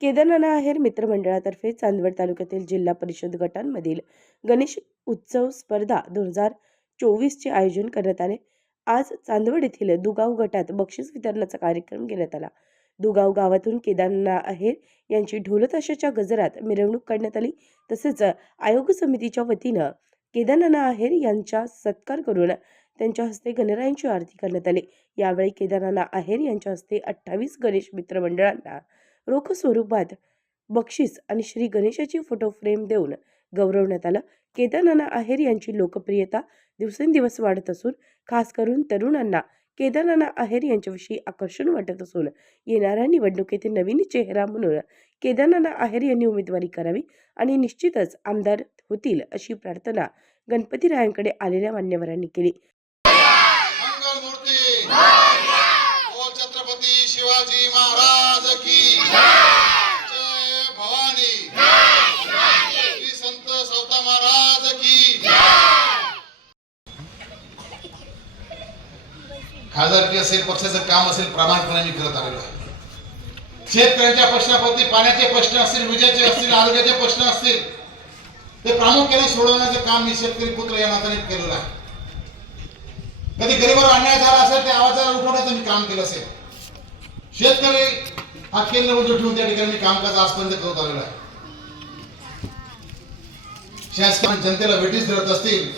केदारनाथ आहेर मित्रमंडळातर्फे चांदवड तालुक्यातील जिल्हा परिषद गटांमधील गणेश उत्सव स्पर्धा 2024चे आयोजन करण्यात आले। आज चांदवड येथील दुगाव गटात बक्षीस वितरणाचा कार्यक्रम घेण्यात आला। दुगाव गावातून केदारनाथ आहेर यांची ढोलताशाच्या गजरात मिरवणूक काढण्यात आली। तसेच आयोग समितीच्या वतीनं केदारनाथ आहेर यांचा सत्कार करून त्यांच्या हस्ते गणरायांची आरती करण्यात आली। यावेळी केदारनाथ आहेर यांच्या हस्ते 28 गणेश मित्रमंडळांना रोख स्वरूपात बक्षीस आणि श्री गणेशाची फोटो फ्रेम देऊन गौरवण्यात आलं। केदारनाथ आहेर यांची लोकप्रियता दिवसेंदिवस वाढत असून खास करून तरुणांना केदारनाथ आहेर यांच्याविषयी आकर्षण वाटत असून येणाऱ्या निवडणुकीत नवीन चेहरा म्हणून केदारनाथ आहेर यांनी उमेदवारी करावी आणि निश्चितच आमदार होतील अशी प्रार्थना गणपतीरायांकडे आलेल्या मान्यवरांनी केली। मंगलमूर्ती बोल छत्रपती शिवाजी महाराज की जय भवानी श्री संत सवता महाराज की खासदारकी असेल पक्षाचं काम असेल प्रामाणिकपणे मी करत आलेलो आहे। शेतकऱ्यांच्या प्रश्नाप्रती पाण्याचे प्रश्न असतील, विजेचे असतील, आरोग्याचे प्रश्न असतील ते प्रामुख्याने सोडवण्याचं काम मी शेतकरी पुत्र या नात्याने केलेलं आहे। कधी गरीबावर अन्याय झाला असेल त्या आवाजाला उठवण्याचं मी काम केलं असेल। शेतकरी हा केंद्रबिंदू ठेवून त्या ठिकाणी मी कामकाज आजपर्यंत करत आलेलो आहे। शासनाने जनतेला भेटीस धरत असतील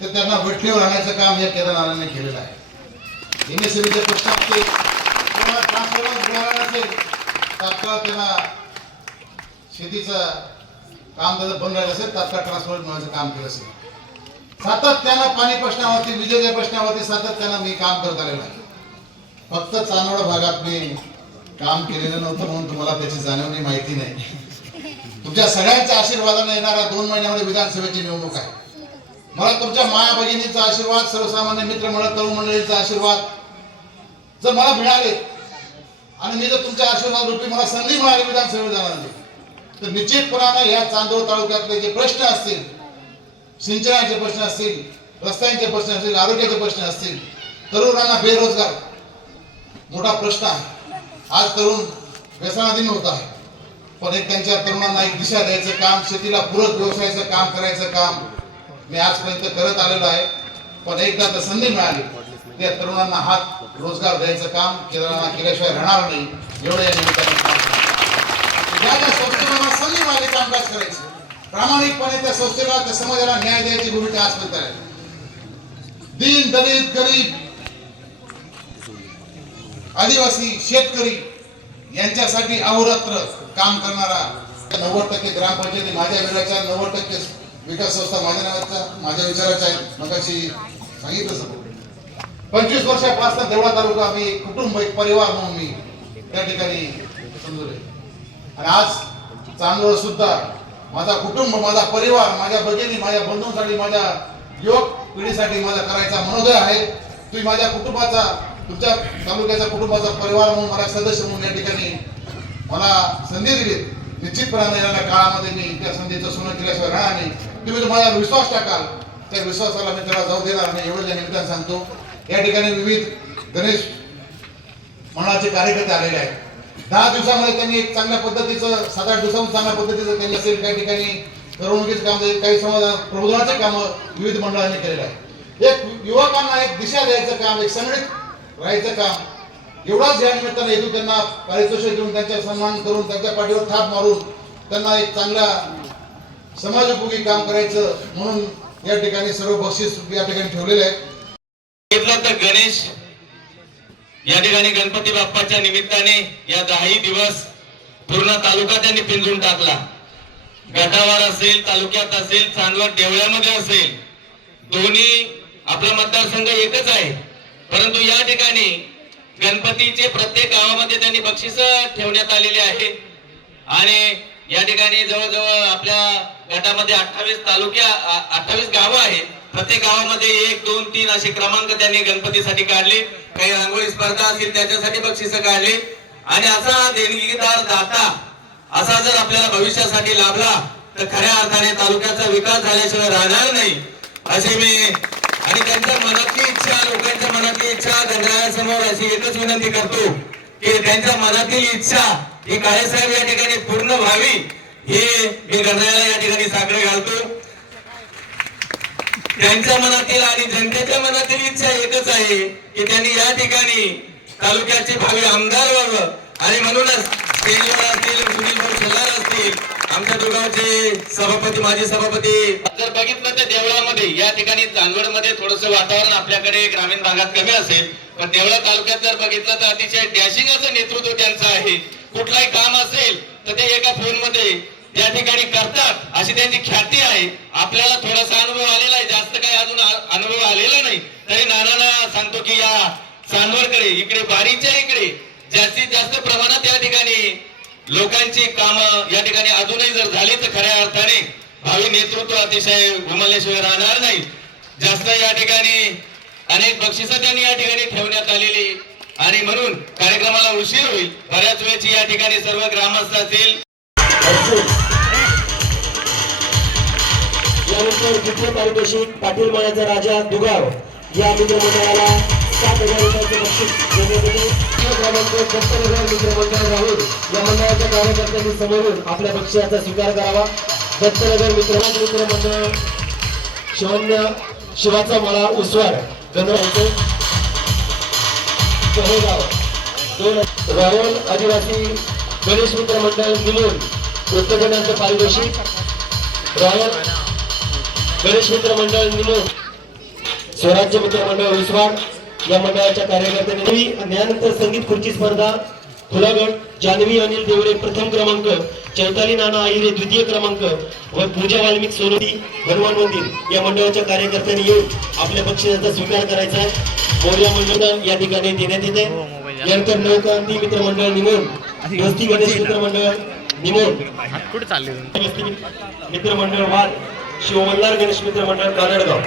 तर त्यांना भेटणीवर आणण्याचं काम या केदारनाथांनी केलेलं आहे। एमएसएमईचे प्रश्न असतील, कोणाला ट्रान्सफॉर्मर मिळाला नसेल तात्काळ त्यांना शेतीचं काम त्याचं बंद राहिलं असेल तात्काळ ट्रान्सफॉर्मर मिळण्याचं काम केलं असेल। सातत्यानं पाणी प्रश्नावरती, विजेच्या प्रश्नावरती सातत्यानं मी काम करत आलेलो आहे। फक्त चांदवड भागात मी काम केलेलं नव्हतं म्हणून तुम्हाला त्याची जाणीव नाही, माहिती नाही। तुमच्या सगळ्यांच्या आशीर्वादाने येणाऱ्या 2 महिन्यामध्ये विधानसभेची निवडणूक आहे। मला तुमच्या माया भगिनीचा आशीर्वाद, सर्वसामान्य मित्रमंडळ, तरुण मंडळीचा आशीर्वाद जर मला मिळाले आणि मी जर तुमच्या आशीर्वाद रूपी मला संधी मिळाली विधानसभेत जाण्याची तर निश्चितपणाने या चांदवड तालुक्यातले जे प्रश्न असतील, सिंचनाचे प्रश्न असतील, रस्त्यांचे प्रश्न असतील, आरोग्याचे प्रश्न असतील, तरुणांना बेरोजगार मोठा प्रश्न आहे। आज तरुण व्यसनाधीन होत आहे, पण एक त्यांच्या तरुणांना एक दिशा द्यायचं काम, शेतीला पूरक व्यवसायाचं काम करायचं काम मी आजपर्यंत करत आलेलो आहे। पण एकदा तर संधी मिळाली त्या तरुणांना हात रोजगार द्यायचं काम केदारनाथ केल्याशिवाय राहणार नाही। एवढं या निमित्ताने ज्या संस्थेला संधी मिळाली कामकाज करायचं प्रामाणिकपणे त्या संस्थेला, त्या समाजाला न्याय द्यायची भूमिका आजपर्यंत आहे। दीन दलित गरीब आदिवासी शेतकरी यांच्यासाठी अहोरात्र काम करणारा 90% ग्रामपंचायती माझ्या विचाराच्या, 90% विकास संस्था माझ्या विचाराच्या आहेत। मगाशी सांगितलं 25 वर्षापासून देवळा तालुका मी कुटुंब, एक परिवार म्हणून मी त्या ठिकाणी समजले आणि आज चांदवड सुद्धा माझा कुटुंब, माझा परिवार, माझ्या भगिनी, माझ्या बंधूंसाठी, माझ्या युवक पिढीसाठी माझा करायचा मनोदय आहे। तुम्ही माझ्या कुटुंबाचा, तुमच्या तालुक्याचा कुटुंबाचा परिवार म्हणून मला सदस्य म्हणून या ठिकाणी मला संधी दिली। निश्चितपणाने येणाऱ्या काळामध्ये मी त्या संधीचं सोनं केल्याशिवाय राहणार नाही। तुम्ही जो माझ्यावर विश्वास टाकाल त्या विश्वासाला मी त्याला जाऊ देणार नाही, एवढं या निमित्ताने सांगतो। या ठिकाणी विविध गणेश मंडळाचे कार्यकर्ते आलेले आहेत। 10 दिवसामध्ये त्यांनी एक चांगल्या पद्धतीचं, 7-8 दिवसांमध्ये चांगल्या पद्धतीचं त्यांनी असेल काही ठिकाणी करवणुकीचं काम, काही समाज प्रबोधनाचे काम विविध मंडळांनी केलेलं आहे। एक युवकांना एक दिशा द्यायचं काम, एक संघटित राहायचं काम, एवढाच या निमित्ताने हेतू त्यांना पारितोषिक देऊन, त्यांचा सन्मान करून, त्यांच्या पाठीवर थाप मारून त्यांना एक चांगला समाजोपयोगी काम करायचं म्हणून या ठिकाणी सर्व बक्षीस या ठिकाणी ठेवलेले आहेत। तर गणेश या ठिकाणी गणपती बाप्पाच्या निमित्ताने या 10 दिवस पूर्ण तालुका त्यांनी पिंजून टाकला। गटावर असेल, तालुक्यात असेल, चांदवड देवळ्यामध्ये असेल, दोन्ही आपला मतदारसंघ एकच आहे, परंतु या ठिकाणी गणपतीचे प्रत्येक गावामध्ये त्यांनी बक्षीस ठेवण्यात आलेले आहे आणि या ठिकाणी जवळजवळ आपल्या गटामध्ये 28 गावं आहेत। प्रत्येक गावामध्ये 1, 2, 3 असे क्रमांक त्यांनी गणपतीसाठी काढले। काही रांगोळी स्पर्धा असतील त्याच्यासाठी बक्षीस काढले आणि असा देणगीदार दाता असा जर आपल्याला भविष्यासाठी लाभला तर खऱ्या अर्थाने तालुक्याचा विकास झाल्याशिवाय राहणार नाही असे मी आणि त्यांच्या मनातली इच्छा, लोकांच्या मनातली इच्छा गणरायासमोर अशी एकच विनंती करतो की त्यांच्या मनातील इच्छा ही काळेसाहेब या ठिकाणी पूर्ण व्हावी हे मी गणरायाला या ठिकाणी साकडे घालतो. त्यांच्या मनातील आणि जनतेच्या मनातील इच्छा एकच आहे की त्यांनी या ठिकाणी तालुक्याचे भावी आमदार व्हावं आणि म्हणूनच स्टेजवर असतील, सुनील भाऊ शेलार असतील, आमच्या दुगावचे सभापती, माजी सभापती, जर बघितलं तर देवळामध्ये या ठिकाणी चांदवडमध्ये थोडंसं वातावरण आपल्याकडे ग्रामीण भागात कमी असेल, पण देवळा तालुक्यात जर बघितलं तर अतिशय डॅशिंग असं नेतृत्व त्यांचं आहे. कुठलाही काम असेल तर ते एका फोनमध्ये त्या ठिकाणी करतात, अशी त्यांची ख्याती आहे. आपल्याला थोडासा अनुभव आलेला आहे, जास्त काही अजून अनुभव आलेला नाही, तरी नानांना सांगतो की या चांदवडकडे, इकडे बारीच्या इकडे जास्तीत जास्त प्रमाणात या ठिकाणी लोकांची कामं या ठिकाणी अजूनही जर झाली तर खऱ्या अर्थाने भावी नेतृत्व अतिशय उमलल्याशिवाय राहणार नाही. जास्त या ठिकाणी अनेक बक्षिसं त्यांनी या ठिकाणी ठेवण्यात आलेली आणि म्हणून कार्यक्रमाला उशीर होईल. बऱ्याच वेळची या ठिकाणी सर्व ग्रामस्थ असतील. यानंतर द्वितीय पारितोषिक पाटील मळ्याचा राजा दुगाव या मित्रमंडळाला 7,000 रुपयाचे बक्षीस देण्यात येते. क्रमांक दत्तनगर मित्रमंडळ राहुल या मंडळाच्या कार्यकर्त्यांनी समोरून आपल्या बक्षिसाचा स्वीकार करावा. दत्तनगर मित्रमंडळ शिवन्य शिवाचा मळा उसवाड गणरायाचे कहेगाव 2 राहुल आदिवासी गणेश मित्र मंडळ निमून उत्तेजनाचं पारितोषिक. रॉयल गणेश मित्र मंडळ निमून स्वराज्य मित्र मंडळ उसवाड या मंडळाच्या कार्यकर्त्यांनी ज्ञानंतर संगीत खुर्ची स्पर्धा फुलागड जान्हवी अनिल देवरे प्रथम क्रमांक, चैताली नाना आहिरे द्वितीय क्रमांक व पूजा वाल्मिक सोनोटी हनुमान मंदिर या मंडळाच्या कार्यकर्त्यांनी येऊन आपल्या बक्षिसाचा स्वीकार करायचा आहे. मोर्या मंडळ या ठिकाणी देण्यात येते. यानंतर नौकांती मित्र मंडळ निमून, वस्ती गणेश मित्र मंडळ निमून, वस्ती मित्र मंडळ वाद, शिवमल्हार गणेश मित्र मंडळ कानडगाव.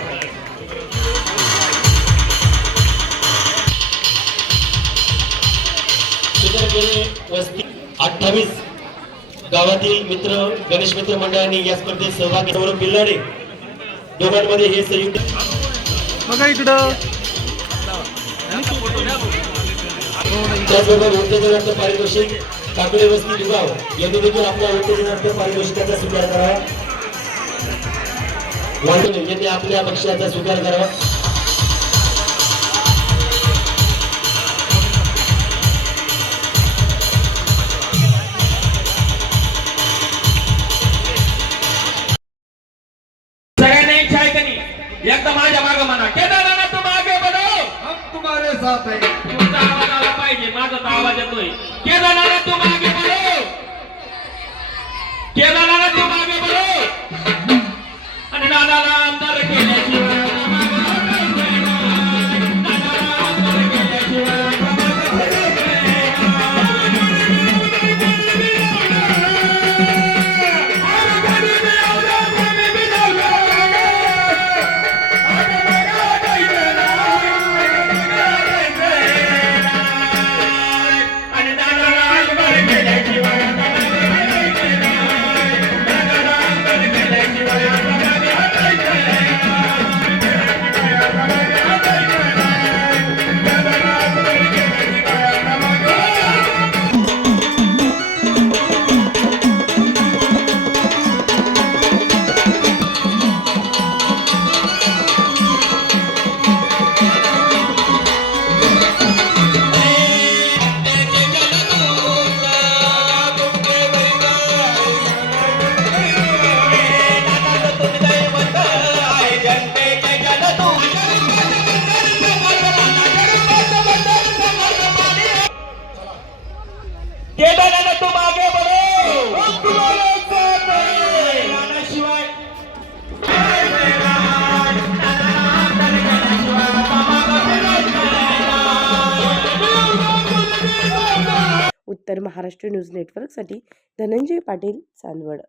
गेले वस्ती 28 गावातील मित्र गणेश मित्र मंडळांनी या स्पर्धेत सहभाग घेतला. गौरव बिल्लाडे दोघांमध्ये हे संयुक्त बघा इकडं. त्याचबरोबर उत्तेजनार्थ पारितोषिक काकडे वस्ती दुगाव यांनी देखील आपल्या उत्तेजनार्थ पारितोषिकाचा स्वीकार करावा. वाढवणे यांनी आपल्या बक्षिसाचा स्वीकार करावा. सगळ्यांना इच्छा आहे का नाही एकदा माझ्या मागे म्हणा, केदारनाथ तुम आगे बढ़ो, हम तुम्हारे साथ हैं. तुमचा आवाज आला पाहिजे, माझा तर आवाज येतोय. केदारनाथ तुम आगे बढ़ो, केदारनाथ तुम आगे बढ़ो. आणि नानाला आमदार केल्याशिवाय केदारनाथ तुम आगे बढ़ो, हम तुम्हारे साथ हैं. नानाशिवाय उत्तर महाराष्ट्र न्यूज नेटवर्कसाठी धनंजय पाटील, चांदवड.